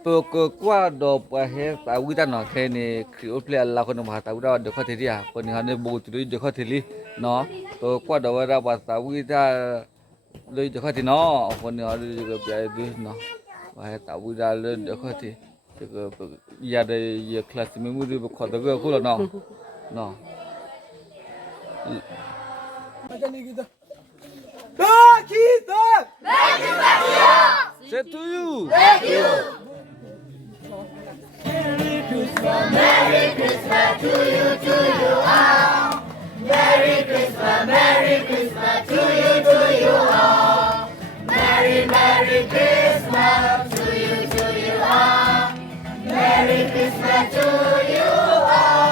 pokok kuat do pahe tahu kita no kene kriot le Allah kono mah tahu dah dekho thedi ya kono hane bogu tu dekho theli no to kuat do wara pas tahu kita le dekho thi no kono hane juga biaya du no pahe tahu dah le dekho thi ya de ya kelas memu du kho do ko lo no no Macam ni kita. Dah kita. say to you Merry Christmas to you all. Merry Christmas to you all. Merry Christmas to you all. Merry Christmas to you all.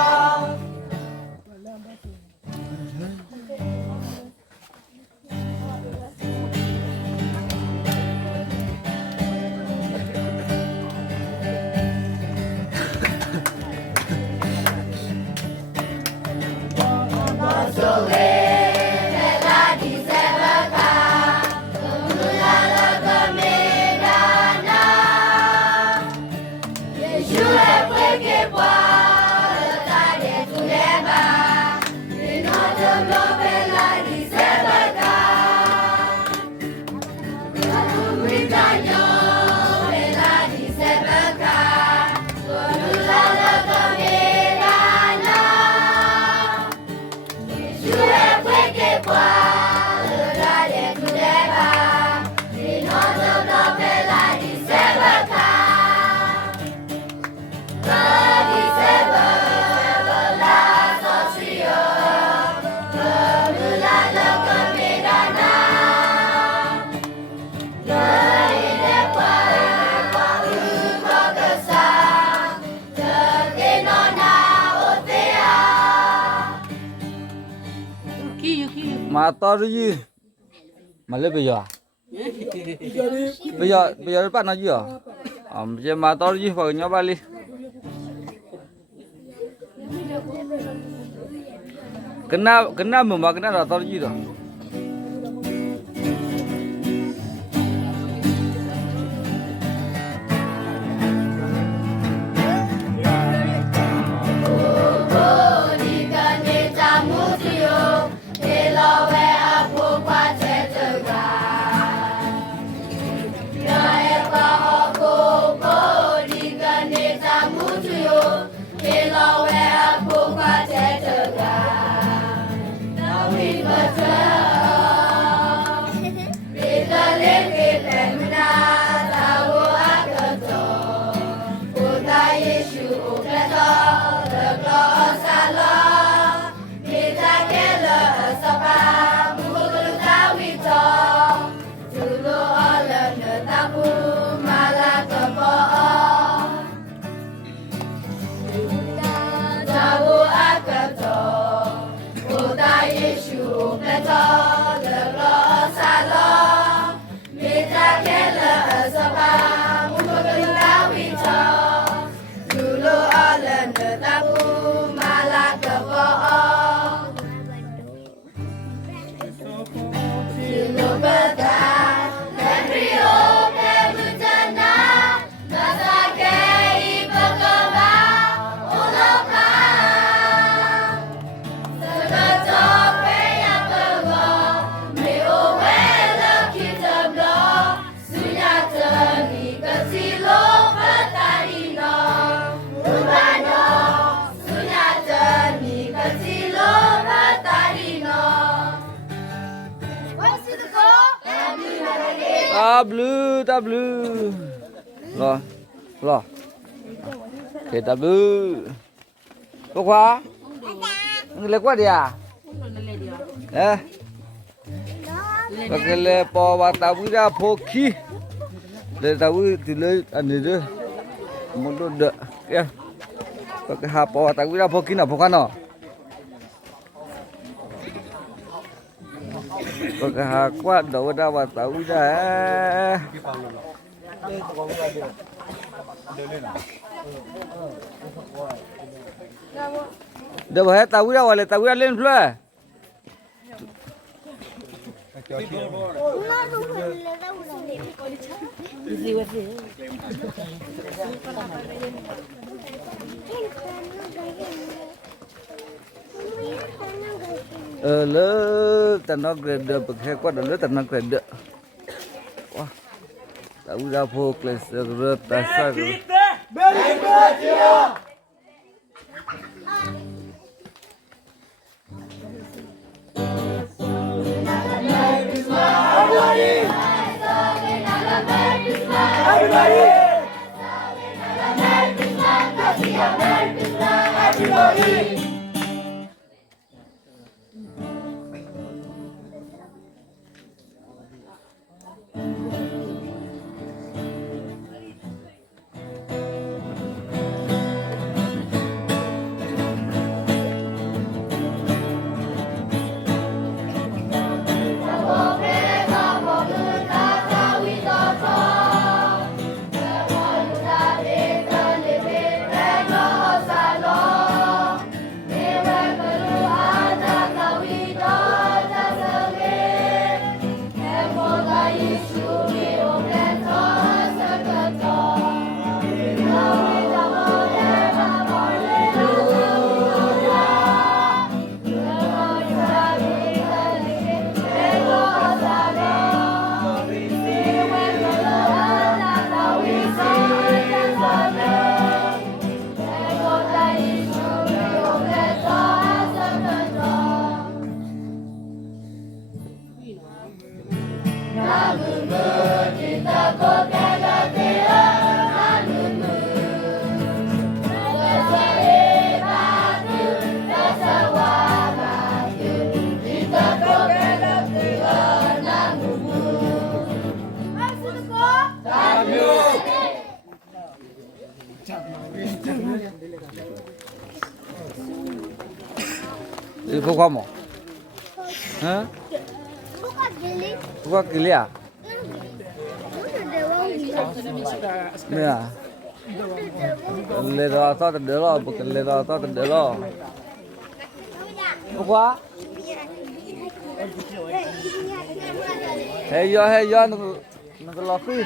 mata gì mà lấy bây giờ bây giờ bạn nói gì à bây giờ mata gì vào nhau bali kena memang kena rata gì đó ta blue rồi rồi okay ta blue có quá lấy quá đi à pakai le po bata buda poki le tahu dilai ane de mulut de ya pakai ha po bata buda poki na bukan no pakai ha kuat dah dah bata buda dah bahaya tahu dah wale tahu dah len pula Lỡ tao nó grade bậc hai quát lỡ tao nó grade. Wah, tahu dah pokok serat tasar. Very good, yeah. Everybody. Itu kamu? Hah? Buka gili ya? Ya. Leda atau terdelo, bukan leda atau terdelo. Buka? Heyo, nak laki.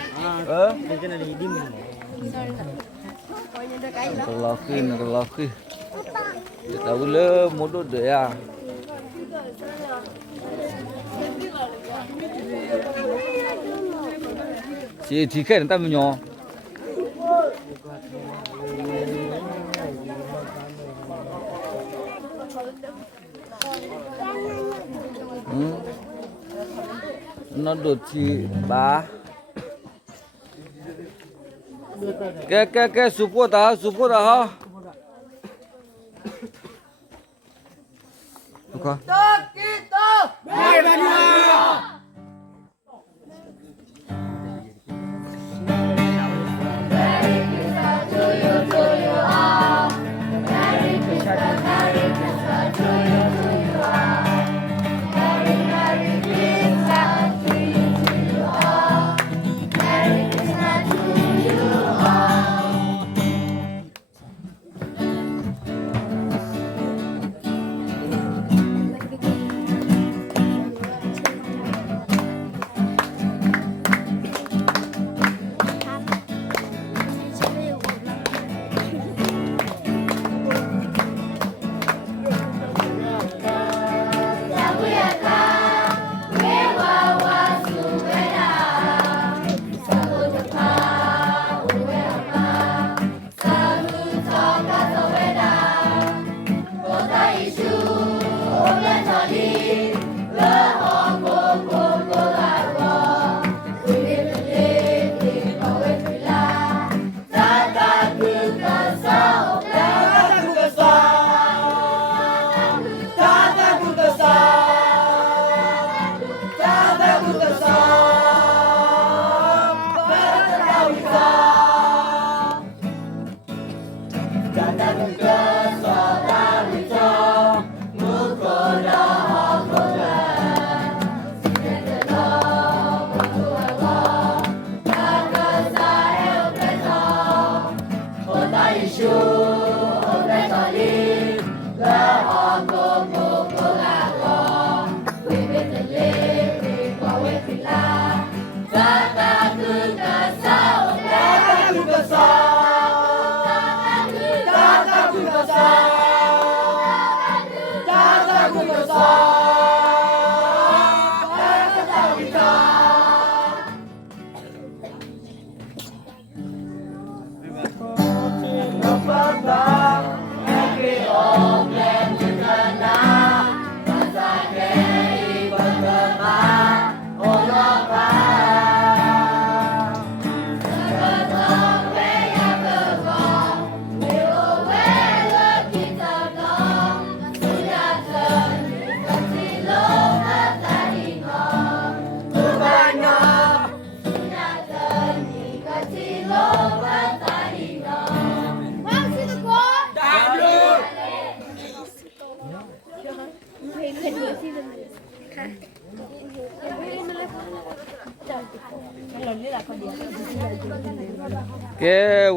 Nak laki. Kita boleh modal deh ya. Si tiga nanti menyo. Nó si ba. Ke support dah ha. Buka. Kita. Baik,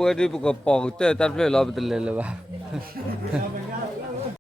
wadi buka pau te tar ple lo betul le ba